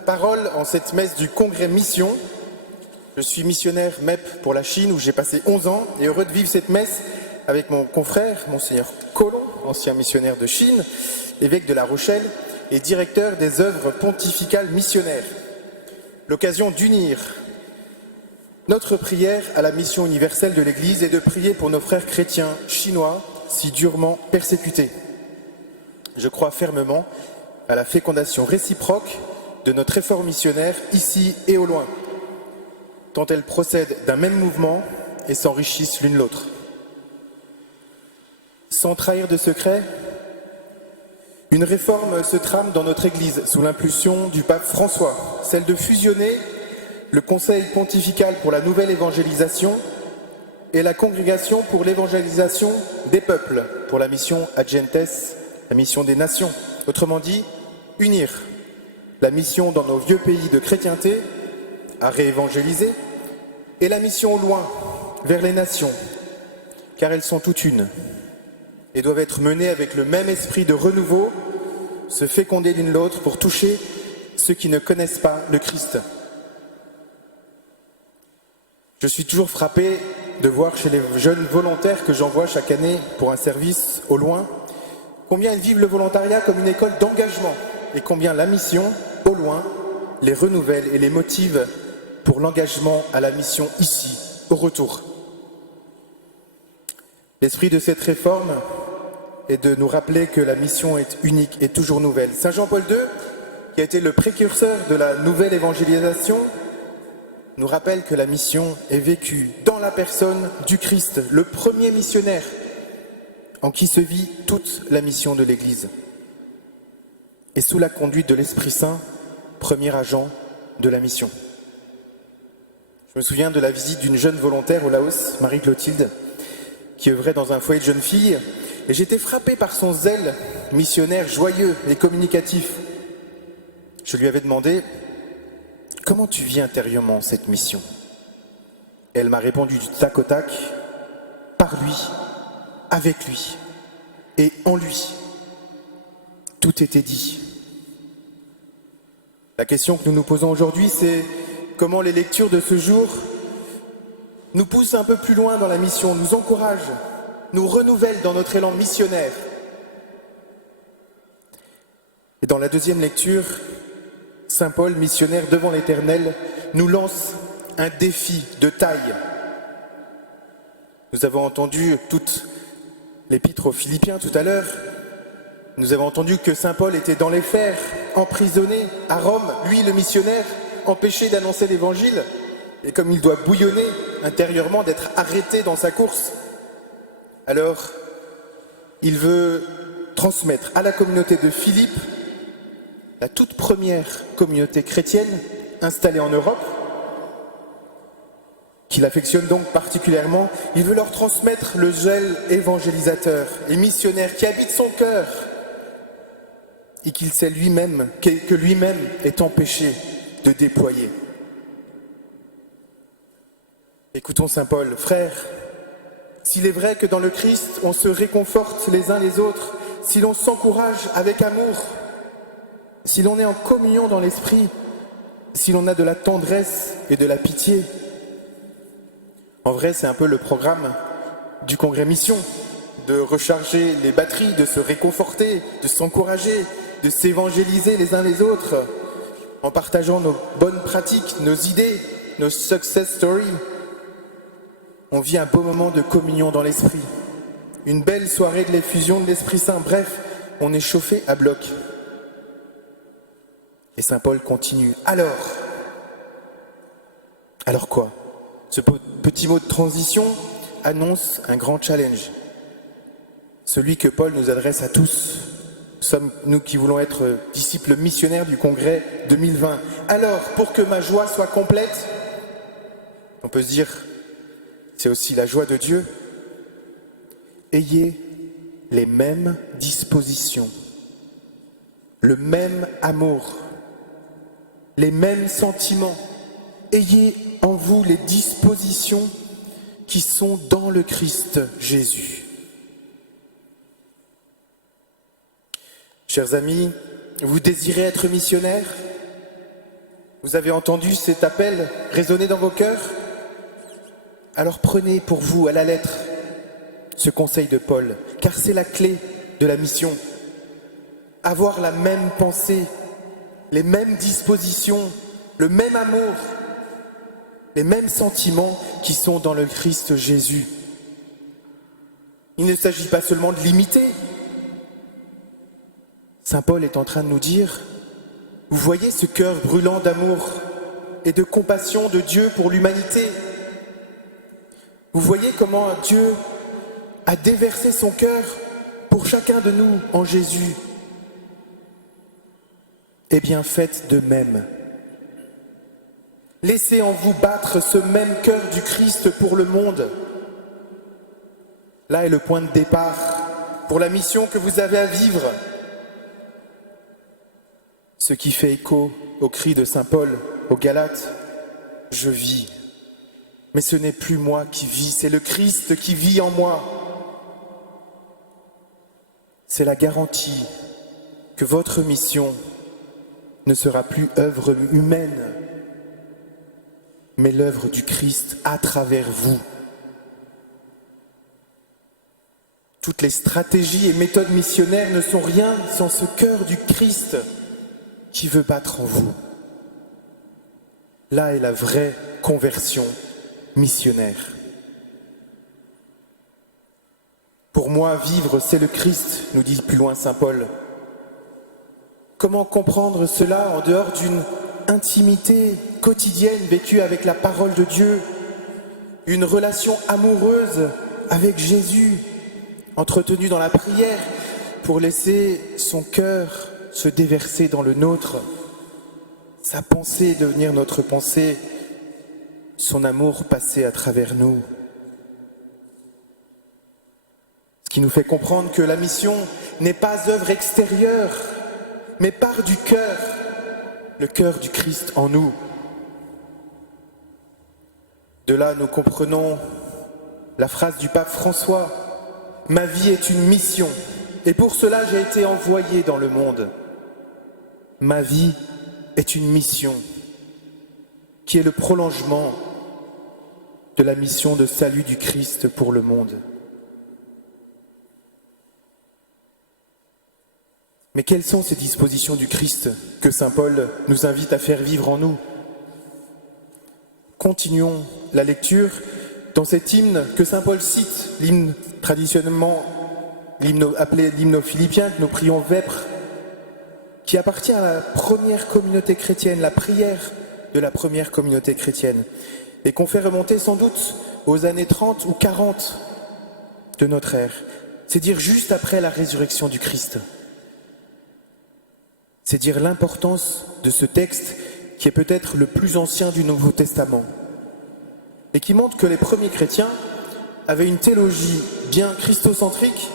la parole en cette messe du Congrès Mission. Je suis missionnaire MEP pour la Chine où j'ai passé 11 ans et heureux de vivre cette messe avec mon confrère, Monseigneur Collomb, ancien missionnaire de Chine, évêque de La Rochelle et directeur des œuvres pontificales missionnaires. L'occasion d'unir notre prière à la mission universelle de l'Église et de prier pour nos frères chrétiens chinois si durement persécutés. Je crois fermement à la fécondation réciproque de notre effort missionnaire ici et au loin, tant elles procèdent d'un même mouvement et s'enrichissent l'une l'autre. Sans trahir de secret, une réforme se trame dans notre Église sous l'impulsion du pape François, celle de fusionner le Conseil pontifical pour la nouvelle évangélisation et la Congrégation pour l'évangélisation des peuples, pour la mission Ad Gentes, la mission des nations. Autrement dit, unir la mission dans nos vieux pays de chrétienté à réévangéliser et la mission au loin, vers les nations, car elles sont toutes une et doivent être menées avec le même esprit de renouveau, se féconder l'une l'autre pour toucher ceux qui ne connaissent pas le Christ. Je suis toujours frappé de voir chez les jeunes volontaires que j'envoie chaque année pour un service au loin, combien ils vivent le volontariat comme une école d'engagement et combien la mission, au loin, les renouvelle et les motive pour l'engagement à la mission ici, au retour. L'esprit de cette réforme est de nous rappeler que la mission est unique et toujours nouvelle. Saint Jean-Paul II, qui a été le précurseur de la nouvelle évangélisation, nous rappelle que la mission est vécue dans la personne du Christ, le premier missionnaire, en qui se vit toute la mission de l'Église. Et sous la conduite de l'Esprit Saint, premier agent de la mission. Je me souviens de la visite d'une jeune volontaire au Laos, Marie-Clotilde, qui œuvrait dans un foyer de jeunes filles, et j'étais frappé par son zèle missionnaire joyeux et communicatif. Je lui avais demandé « Comment tu vis intérieurement cette mission ?» Elle m'a répondu du tac au tac « Par lui, avec lui et en lui. » Tout était dit. La question que nous nous posons aujourd'hui, c'est comment les lectures de ce jour nous poussent un peu plus loin dans la mission, nous encouragent, nous renouvellent dans notre élan missionnaire. Et dans la deuxième lecture, Saint Paul, missionnaire devant l'Éternel, nous lance un défi de taille. Nous avons entendu toute l'épître aux Philippiens tout à l'heure. Nous avons entendu que Saint Paul était dans les fers, emprisonné à Rome, lui le missionnaire, empêché d'annoncer l'Évangile, et comme il doit bouillonner intérieurement d'être arrêté dans sa course, alors il veut transmettre à la communauté de Philippe, la toute première communauté chrétienne installée en Europe, qu'il affectionne donc particulièrement, il veut leur transmettre le zèle évangélisateur et missionnaire qui habite son cœur et qu'il sait lui-même, que lui-même est empêché de déployer. Écoutons Saint Paul, frères, s'il est vrai que dans le Christ, on se réconforte les uns les autres, si l'on s'encourage avec amour, si l'on est en communion dans l'esprit, si l'on a de la tendresse et de la pitié. En vrai, c'est un peu le programme du Congrès Mission, de recharger les batteries, de se réconforter, de s'encourager, de s'évangéliser les uns les autres, en partageant nos bonnes pratiques, nos idées, nos success stories. On vit un beau moment de communion dans l'esprit, une belle soirée de l'effusion de l'Esprit Saint. Bref, on est chauffé à bloc. Et Saint Paul continue. Alors quoi? Ce petit mot de transition annonce un grand challenge. Celui que Paul nous adresse à tous. Sommes nous qui voulons être disciples missionnaires du Congrès 2020. Alors, pour que ma joie soit complète, on peut se dire, c'est aussi la joie de Dieu. Ayez les mêmes dispositions, le même amour, les mêmes sentiments. Ayez en vous les dispositions qui sont dans le Christ Jésus. Chers amis, vous désirez être missionnaires? Vous avez entendu cet appel résonner dans vos cœurs? Alors prenez pour vous à la lettre ce conseil de Paul, car c'est la clé de la mission. Avoir la même pensée, les mêmes dispositions, le même amour, les mêmes sentiments qui sont dans le Christ Jésus. Il ne s'agit pas seulement de l'imiter. Saint Paul est en train de nous dire, vous voyez ce cœur brûlant d'amour et de compassion de Dieu pour l'humanité. Vous voyez comment Dieu a déversé son cœur pour chacun de nous en Jésus. Eh bien, faites de même. Laissez en vous battre ce même cœur du Christ pour le monde. Là est le point de départ pour la mission que vous avez à vivre. Ce qui fait écho au cri de Saint Paul aux Galates, « Je vis, mais ce n'est plus moi qui vis, c'est le Christ qui vit en moi. » C'est la garantie que votre mission ne sera plus œuvre humaine, mais l'œuvre du Christ à travers vous. Toutes les stratégies et méthodes missionnaires ne sont rien sans ce cœur du Christ qui veut battre en vous. Là est la vraie conversion missionnaire. Pour moi, vivre, c'est le Christ, nous dit plus loin Saint Paul. Comment comprendre cela en dehors d'une intimité quotidienne vécue avec la parole de Dieu, une relation amoureuse avec Jésus, entretenue dans la prière pour laisser son cœur se déverser dans le nôtre, sa pensée devenir notre pensée, son amour passer à travers nous. Ce qui nous fait comprendre que la mission n'est pas œuvre extérieure, mais part du cœur, le cœur du Christ en nous. De là, nous comprenons la phrase du pape François, « Ma vie est une mission, et pour cela j'ai été envoyé dans le monde. » Ma vie est une mission qui est le prolongement de la mission de salut du Christ pour le monde. Mais quelles sont ces dispositions du Christ que saint Paul nous invite à faire vivre en nous? Continuons la lecture dans cet hymne que saint Paul cite, l'hymne traditionnellement appelé l'hymne aux Philippiens, que nous prions vêpres, qui appartient à la première communauté chrétienne, la prière de la première communauté chrétienne, et qu'on fait remonter sans doute aux années 30 ou 40 de notre ère, c'est dire juste après la résurrection du Christ. C'est dire l'importance de ce texte qui est peut-être le plus ancien du Nouveau Testament et qui montre que les premiers chrétiens avaient une théologie bien christocentrique,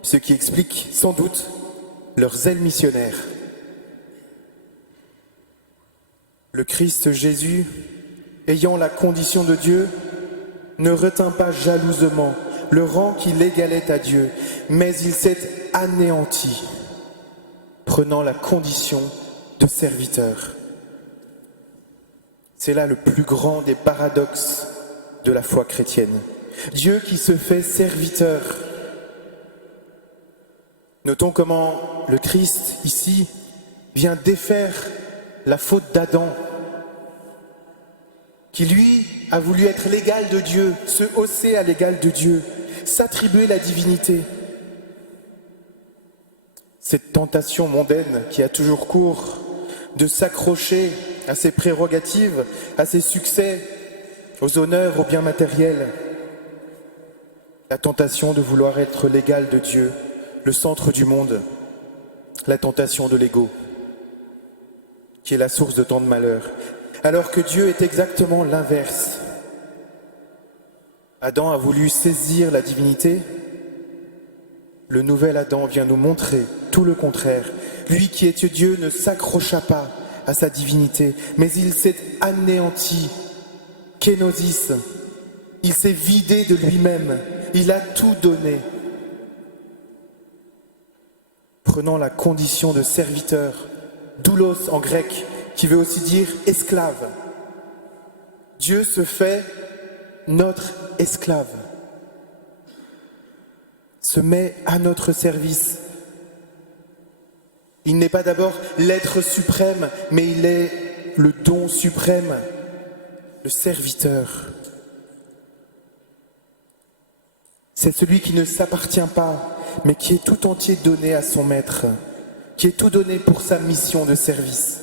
ce qui explique sans doute leur zèle missionnaire. Le Christ Jésus, ayant la condition de Dieu, ne retint pas jalousement le rang qu'il égalait à Dieu, mais il s'est anéanti, prenant la condition de serviteur. C'est là le plus grand des paradoxes de la foi chrétienne. Dieu qui se fait serviteur. Notons comment le Christ, ici, vient défaire la faute d'Adam, qui lui a voulu être l'égal de Dieu, se hausser à l'égal de Dieu, s'attribuer la divinité. Cette tentation mondaine qui a toujours cours de s'accrocher à ses prérogatives, à ses succès, aux honneurs, aux biens matériels. La tentation de vouloir être l'égal de Dieu, le centre du monde, la tentation de l'ego, qui est la source de tant de malheur, alors que Dieu est exactement l'inverse. Adam a voulu saisir la divinité, le nouvel Adam vient nous montrer tout le contraire. Lui qui est Dieu ne s'accrocha pas à sa divinité, mais il s'est anéanti, kénosis, il s'est vidé de lui-même, il a tout donné. Prenant la condition de serviteur, doulos en grec, qui veut aussi dire esclave. Dieu se fait notre esclave, se met à notre service. Il n'est pas d'abord l'être suprême, mais il est le don suprême, le serviteur. C'est celui qui ne s'appartient pas, mais qui est tout entier donné à son maître, qui est tout donné pour sa mission de service.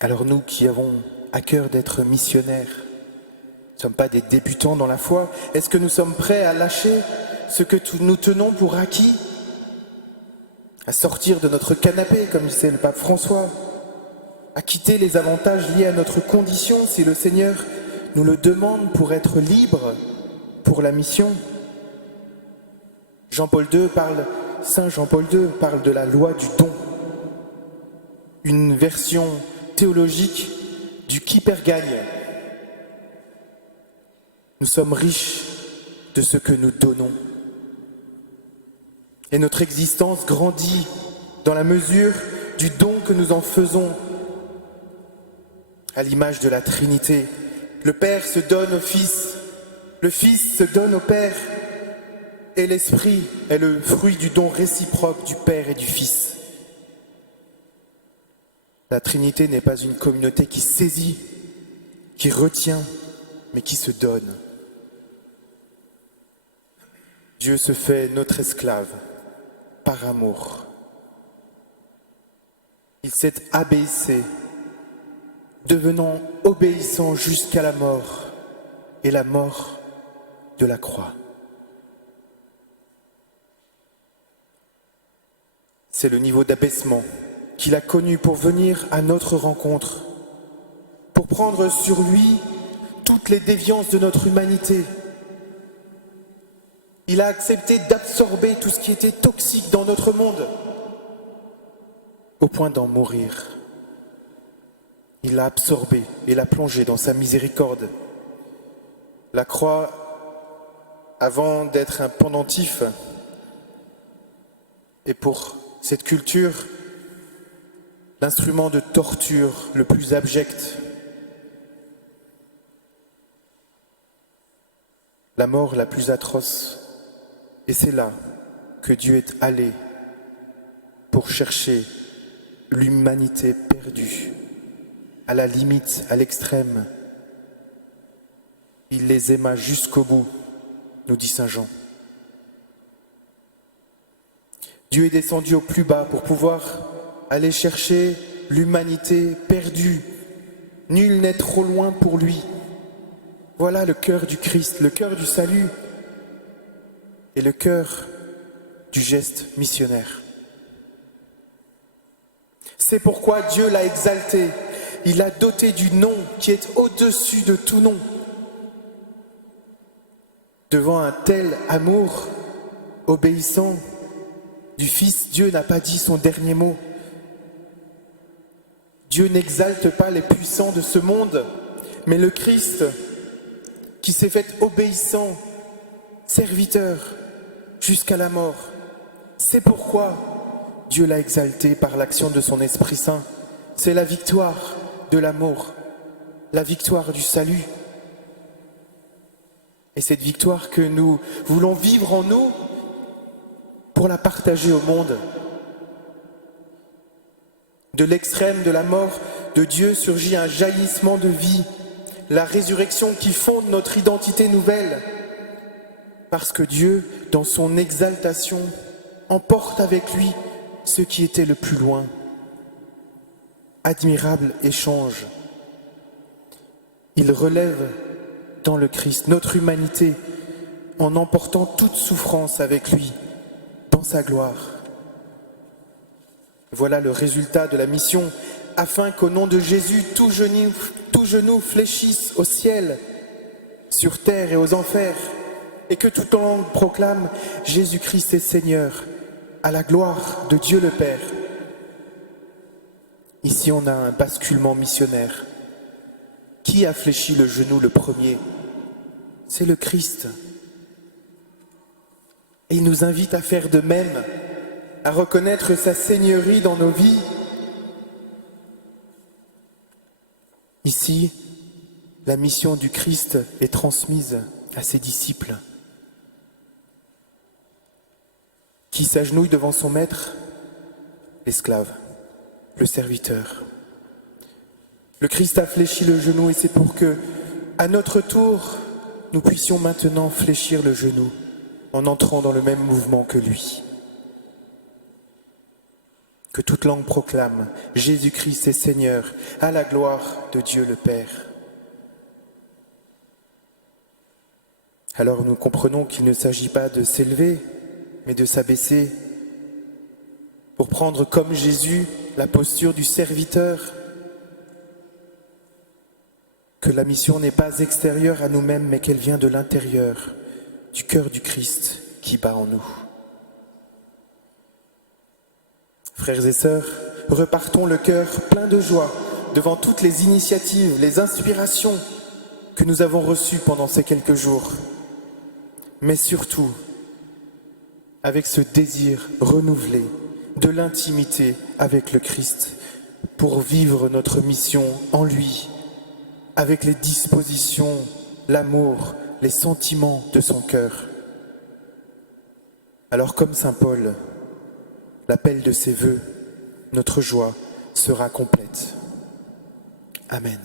Alors nous qui avons à cœur d'être missionnaires, nous ne sommes pas des débutants dans la foi, est-ce que nous sommes prêts à lâcher ce que nous tenons pour acquis, à sortir de notre canapé, comme disait le pape François, à quitter les avantages liés à notre condition si le Seigneur nous le demande pour être libre pour la mission? Saint Jean-Paul II parle de la loi du don, une version théologique du qui perd gagne. Nous sommes riches de ce que nous donnons. Et notre existence grandit dans la mesure du don que nous en faisons. À l'image de la Trinité, le Père se donne au Fils, le Fils se donne au Père, et l'Esprit est le fruit du don réciproque du Père et du Fils. La Trinité n'est pas une communauté qui saisit, qui retient, mais qui se donne. Dieu se fait notre esclave par amour. Il s'est abaissé, devenant obéissant jusqu'à la mort, et la mort de la croix. C'est le niveau d'abaissement qu'il a connu pour venir à notre rencontre, pour prendre sur lui toutes les déviances de notre humanité. Il a accepté d'absorber tout ce qui était toxique dans notre monde, au point d'en mourir. Il l'a absorbé et l'a plongé dans sa miséricorde. La croix, avant d'être un pendentif, est pour cette culture l'instrument de torture le plus abject. La mort la plus atroce. Et c'est là que Dieu est allé pour chercher l'humanité perdue, à la limite, à l'extrême. Il les aima jusqu'au bout, nous dit saint Jean. Dieu est descendu au plus bas pour pouvoir aller chercher l'humanité perdue. Nul n'est trop loin pour lui. Voilà le cœur du Christ, le cœur du salut et le cœur du geste missionnaire. C'est pourquoi Dieu l'a exalté. Il l'a doté du nom qui est au-dessus de tout nom. Devant un tel amour obéissant du Fils, Dieu n'a pas dit son dernier mot. Dieu n'exalte pas les puissants de ce monde, mais le Christ qui s'est fait obéissant, serviteur, jusqu'à la mort. C'est pourquoi Dieu l'a exalté par l'action de son Esprit Saint. C'est la victoire de l'amour, la victoire du salut. Et cette victoire que nous voulons vivre en nous pour la partager au monde. De l'extrême de la mort de Dieu surgit un jaillissement de vie, la résurrection qui fonde notre identité nouvelle. Parce que Dieu, dans son exaltation, emporte avec lui ce qui était le plus loin. Admirable échange. Il relève dans le Christ notre humanité en emportant toute souffrance avec lui dans sa gloire. Voilà le résultat de la mission, afin qu'au nom de Jésus, tout genou fléchisse au ciel, sur terre et aux enfers, et que toute langue proclame Jésus-Christ est Seigneur, à la gloire de Dieu le Père. Ici, on a un basculement missionnaire. Qui a fléchi le genou le premier? C'est le Christ. Et il nous invite à faire de même, à reconnaître sa seigneurie dans nos vies. Ici, la mission du Christ est transmise à ses disciples, qui s'agenouillent devant son maître, l'esclave, le serviteur. Le Christ a fléchi le genou et c'est pour que, à notre tour, nous puissions maintenant fléchir le genou en entrant dans le même mouvement que lui. Que toute langue proclame Jésus-Christ est Seigneur, à la gloire de Dieu le Père. Alors nous comprenons qu'il ne s'agit pas de s'élever, mais de s'abaisser pour prendre comme Jésus la posture du serviteur. Que la mission n'est pas extérieure à nous-mêmes, mais qu'elle vient de l'intérieur, du cœur du Christ qui bat en nous. Frères et sœurs, repartons le cœur plein de joie devant toutes les initiatives, les inspirations que nous avons reçues pendant ces quelques jours. Mais surtout, avec ce désir renouvelé de l'intimité avec le Christ pour vivre notre mission en lui, avec les dispositions, l'amour, les sentiments de son cœur. Alors comme saint Paul, l'appel de ses vœux, notre joie sera complète. Amen.